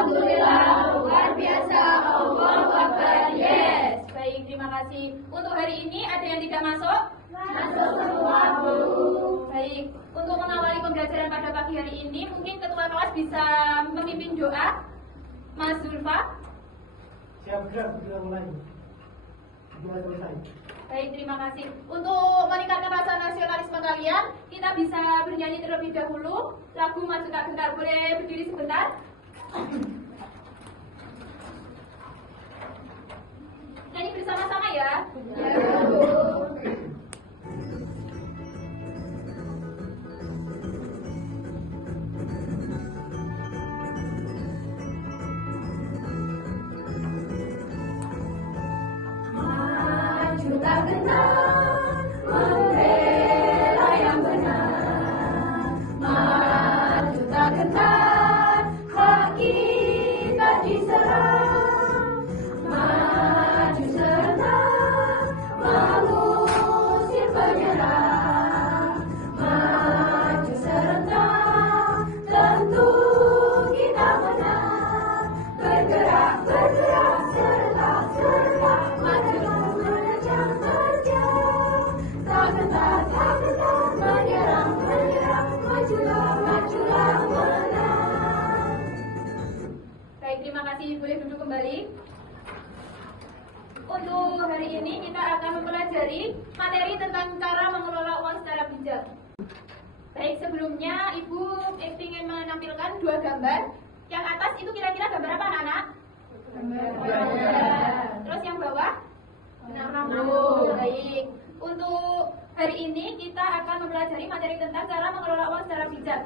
Alhamdulillah, luar biasa. Allahu Akbar. Yes. Baik, terima kasih. Untuk hari ini ada yang tidak masuk? Masuk semua, Bu. Baik, untuk mengawali pembelajaran pada pagi hari ini, mungkin ketua kelas bisa memimpin doa. Mas Zulfa. Siap gerak, sudah mulai. Sudah selesai. Baik, terima kasih. Untuk meningkatkan rasa nasionalisme kalian, kita bisa bernyanyi terlebih dahulu. Lagu Maju Tak Gentar, boleh berdiri sebentar? Nyanyi bersama-sama ya. Ya, Bu. Maju tak gentar, membela yang benar. Maju tak gentar, hak kita diserang. Maju serentak, mengusir penyerang. Maju serentak, tentu kita menang. Bergerak, bergerak, serentak, serentak, maju menerjang, terjang. Tak gentar, menyerang, menyerang, majulah, majulah, menang. Baik, terima kasih. Boleh duduk kembali. Untuk hari ini kita akan mempelajari materi tentang cara mengelola uang secara bijak. Baik, sebelumnya Ibu ingin menampilkan dua gambar. Yang atas itu kira-kira gambar apa, anak-anak? Terus yang bawah? Menabung. Baik. Untuk hari ini kita akan mempelajari materi tentang cara mengelola uang secara bijak.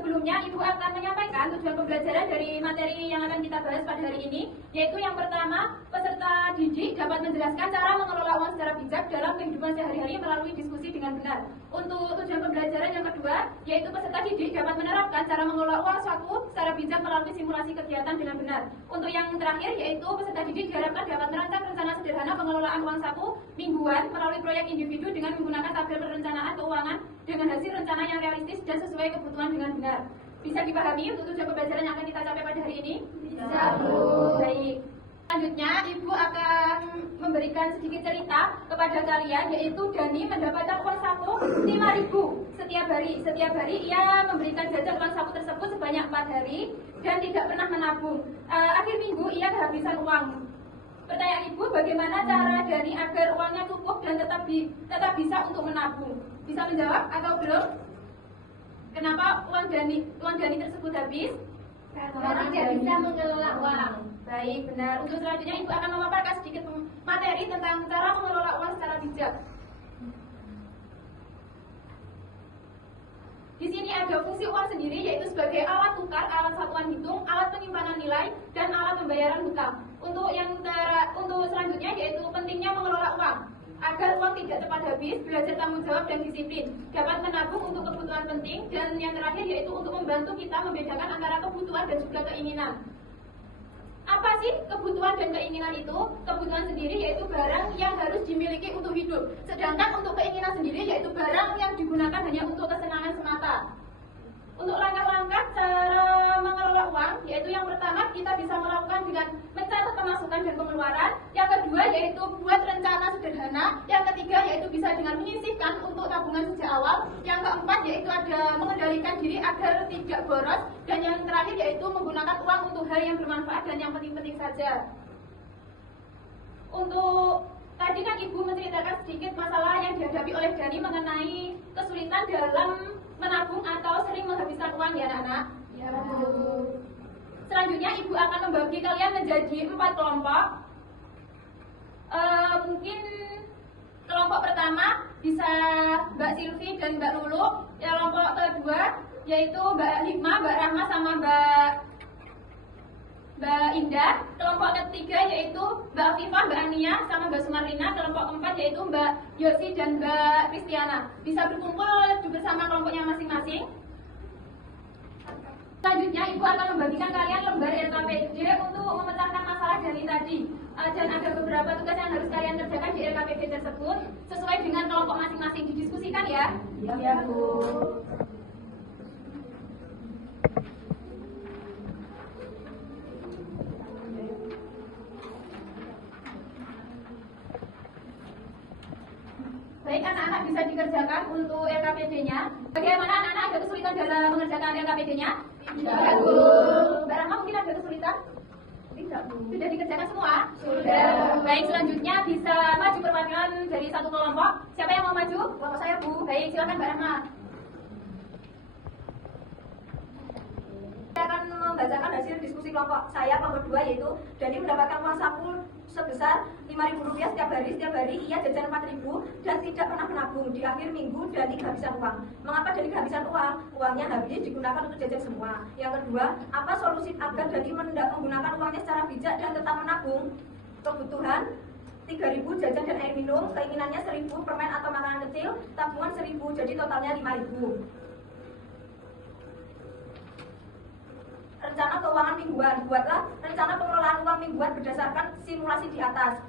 Sebelumnya Ibu akan menyampaikan tujuan pembelajaran dari materi yang akan kita bahas pada hari ini, yaitu yang pertama, peserta didik dapat menjelaskan cara mengelola uang secara bijak dalam kehidupan sehari-hari melalui diskusi dengan benar. Untuk tujuan pembelajaran yang kedua, yaitu peserta didik dapat menerapkan cara mengelola uang suatu secara bijak melalui simulasi kegiatan dengan benar. Untuk yang terakhir, yaitu peserta didik diharapkan dapat merancang rencana sederhana pengelolaan uang saku mingguan melalui proyek individu dengan menggunakan tabel perencanaan keuangan dengan hasil rencana yang realistis dan sesuai kebutuhan dengan benar. Bisa dipahami untuk tujuan pembelajaran yang akan kita capai pada hari ini? Bisa, Bu. Baik. Selanjutnya, Ibu akan memberikan sedikit cerita kepada kalian, yaitu Dani mendapatkan uang saku 5.000 setiap hari. Setiap hari ia memberikan jajan uang saku tersebut sebanyak 4 hari dan tidak pernah menabung. Akhir minggu ia kehabisan uang. Pertanyaan Ibu, bagaimana cara Dani agar uangnya cukup dan tetap bisa untuk menabung? Bisa menjawab atau belum? Kenapa uang Dani tersebut habis? Karena tidak bisa mengelola uang. Baik, benar. Untuk selanjutnya Ibu akan memaparkan sedikit materi tentang cara mengelola uang secara bijak. Di sini ada fungsi uang sendiri, yaitu sebagai alat tukar, alat satuan hitung, alat penyimpanan nilai, dan alat pembayaran hutang. Untuk selanjutnya yaitu pentingnya mengelola uang agar uang tidak cepat habis, belajar tanggung jawab dan disiplin, dapat menabung untuk kebutuhan penting, dan yang terakhir yaitu untuk membantu kita membedakan antara kebutuhan dan juga keinginan. Apa sih kebutuhan dan keinginan itu? Kebutuhan sendiri yaitu barang yang harus dimiliki untuk hidup. Sedangkan untuk keinginan sendiri yaitu barang yang digunakan hanya untuk kesenangan semata. Untuk langkah-langkah cara mengelola uang, yaitu yang pertama kita bisa melakukan dengan mencatat pemasukan dan pengeluaran. Yang kedua yaitu buat rencana sederhana. Yang ketiga yaitu bisa dengan menyisihkan untuk tabungan sejak awal. Yang keempat yaitu ada mengendalikan diri agar tidak boros. Dan yang terakhir yaitu menggunakan uang untuk hal yang bermanfaat dan yang penting-penting saja. Untuk tadi kan Ibu menceritakan sedikit masalah yang dihadapi oleh Dani mengenai kesulitan dalam menabung atau sering menghabiskan uang ya anak-anak? Ya, Bu. Selanjutnya Ibu akan membagi kalian menjadi 4 kelompok. Mungkin kelompok pertama bisa Mbak Silvi dan Mbak Lulu. Kelompok kedua yaitu Mbak Hikmah, Mbak Rahma sama Mbak Indah. Kelompok ketiga yaitu Mbak Afifah, Mbak Ania sama Mbak Sumarlina. Kelompok keempat yaitu Mbak Yosi dan Mbak Kristiana. Bisa berkumpul bersama kelompoknya masing-masing. Selanjutnya Ibu akan membagikan kalian lembar RKPD untuk memecahkan masalah dari tadi. Dan ada beberapa tugas yang harus kalian kerjakan di RKPD tersebut sesuai dengan kelompok masing-masing. Didiskusikan ya. Ya, Bu. Baik, anak-anak bisa dikerjakan untuk LKPD-nya. Bagaimana anak-anak ada kesulitan dalam mengerjakan LKPD-nya? Tidak, Bu. Mbak Rahma mungkin ada kesulitan? Tidak, Bu. Sudah dikerjakan semua? Sudah. Baik, selanjutnya bisa maju perwakilan dari satu kelompok. Siapa yang mau maju? Kelompok saya, Bu. Baik, silakan Mbak Rahma. Saya akan membacakan hasil diskusi kelompok saya, kelompok 2, yaitu Dani mendapatkan uang saku sebesar Rp5.000 setiap hari ia jajan Rp4.000 dan tidak pernah menabung. Di akhir minggu Dani kehabisan uang. Mengapa Dani kehabisan uang? Uangnya habis digunakan untuk jajan semua. Yang kedua, apa solusi agar Dani menggunakan uangnya secara bijak dan tetap menabung? Kebutuhan Rp3.000 jajan dan air minum, keinginannya Rp1.000 permen atau makanan kecil, tabungan Rp1.000, jadi totalnya Rp5.000. Rencana keuangan mingguan. Buatlah rencana pengelolaan uang mingguan berdasarkan simulasi di atas.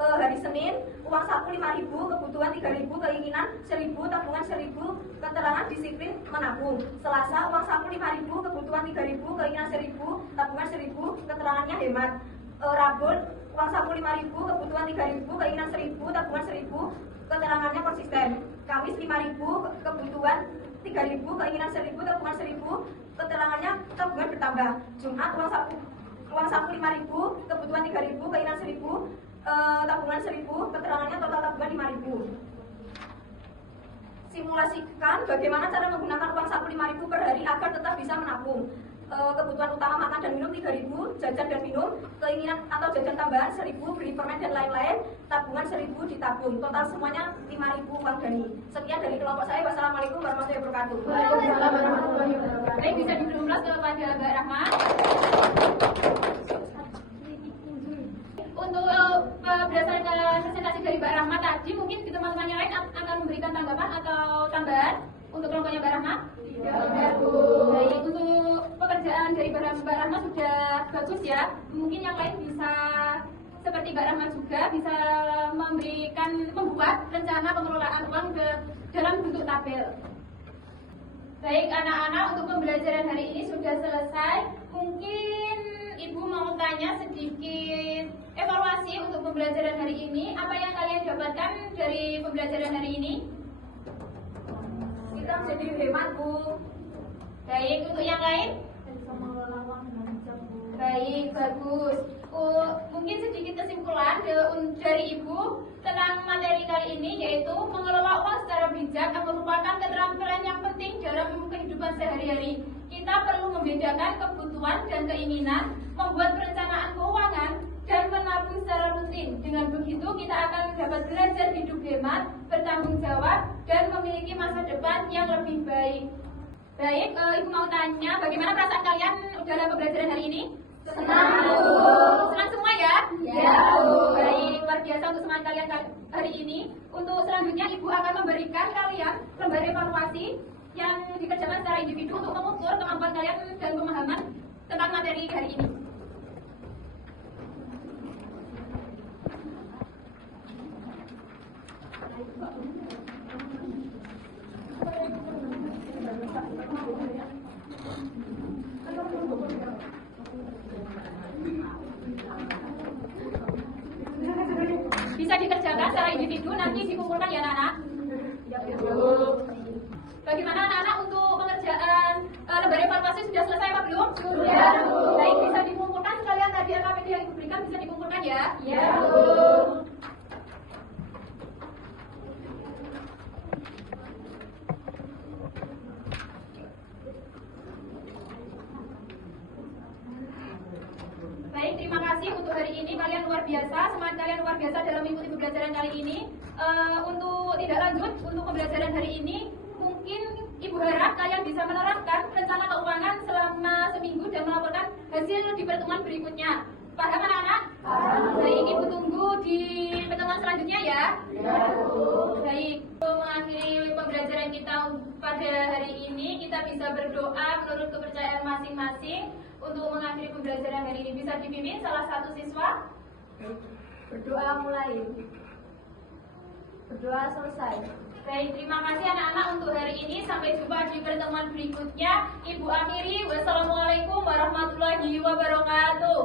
Hari Senin, uang saku Rp5.000, kebutuhan Rp3.000, keinginan Rp1.000, tabungan Rp1.000, keterangan disiplin menabung. Selasa, uang saku Rp5.000, kebutuhan Rp3.000, keinginan Rp1.000, tabungan Rp1.000, keterangannya hemat. Rabu, uang saku Rp5.000, kebutuhan Rp3.000, keinginan Rp1.000, tabungan Rp1.000, keterangannya konsisten. Kamis Rp5.000, kebutuhan Rp3.000, keinginan Rp1.000, tabungan Rp1.000, keterangannya tabungan bertambah. Jumat, uang saku Rp5.000, kebutuhan Rp3.000, keinginan Rp1.000, tabungan Rp1.000, keterangannya total tabungan Rp5.000. Simulasikan bagaimana cara menggunakan uang saku Rp5.000 per hari agar tetap bisa menabung. Kebutuhan utama makan dan minum Rp3.000, jajan dan minum, keinginan atau jajan tambahan Rp1.000, beli permen dan lain-lain, tabungan Rp1.000 ditabung. Total semuanya Rp5.000 uang Dani. Sekian dari kelompok saya. Wassalamualaikum warahmatullahi wabarakatuh. Waalaikumsalam warahmatullahi wabarakatuh. Baik, bisa diulas kepada Mbak Rahma. Untuk berdasarkan presentasi dari Mbak Rahma tadi, mungkin di teman-teman yang lain akan memberikan tanggapan atau tambahan untuk kelompoknya Mbak Rahma? Tidak, Bu. Baik, untuk pekerjaan dari Mbak Rahma sudah bagus ya. Mungkin yang lain bisa seperti Mbak Rahma juga bisa membuat rencana pengelolaan uang dalam bentuk tabel. Baik, anak-anak, untuk pembelajaran hari ini sudah selesai. Mungkin Ibu mau tanya sedikit evaluasi untuk pembelajaran hari ini. Apa yang kalian dapatkan dari pembelajaran hari ini? Kita menjadi hemat, Bu. Baik, untuk yang lain? Baik, bagus. Mungkin sedikit kesimpulan dari Ibu tentang materi kali ini, yaitu mengelola uang secara bijak merupakan keterampilan yang penting dalam kehidupan sehari-hari. Kita perlu membedakan kebutuhan dan keinginan, membuat perencanaan keuangan, dan menabung secara rutin. Dengan begitu kita akan dapat belajar hidup hemat, bertanggung jawab, dan memiliki masa depan yang lebih baik. Baik, Ibu mau tanya, bagaimana perasaan kalian dalam pembelajaran hari ini? Senang, Bu. Senang semua ya? Ya, Bu. Baik, luar biasa untuk semangat kalian hari ini. Untuk selanjutnya Ibu akan memberikan kalian lembar evaluasi yang dikerjakan secara individu untuk mengukur kemampuan kalian dan pemahaman tentang materi hari ini. Bisa dikerjakan secara individu, nanti dikumpulkan ya anak-anak. Bagaimana anak-anak untuk pengerjaan lembar evaluasi sudah selesai apa belum? Sudah, Bu. Baik, bisa dikumpulkan sekalian tadi LKPD yang Ibu berikan, bisa dikumpulkan ya? Ya, Bu. Baik, terima kasih untuk hari ini kalian luar biasa, semangat kalian luar biasa dalam mengikuti pembelajaran kali ini. Untuk tidak lanjut untuk pembelajaran hari ini, mungkin Ibu harap kalian bisa menerapkan rencana keuangan selama seminggu dan melaporkan hasil di pertemuan berikutnya. Paham anak-anak? Baik, Ibu tunggu di pertemuan selanjutnya ya. Baik, untuk mengakhiri pembelajaran kita pada hari ini, kita bisa berdoa menurut kepercayaan masing-masing. Untuk mengakhiri pembelajaran hari ini bisa dipimpin salah satu siswa. Berdoa mulai. Berdoa selesai. Baik, terima kasih anak-anak untuk hari ini. Sampai jumpa di pertemuan berikutnya. Ibu akhiri, wassalamualaikum warahmatullahi wabarakatuh.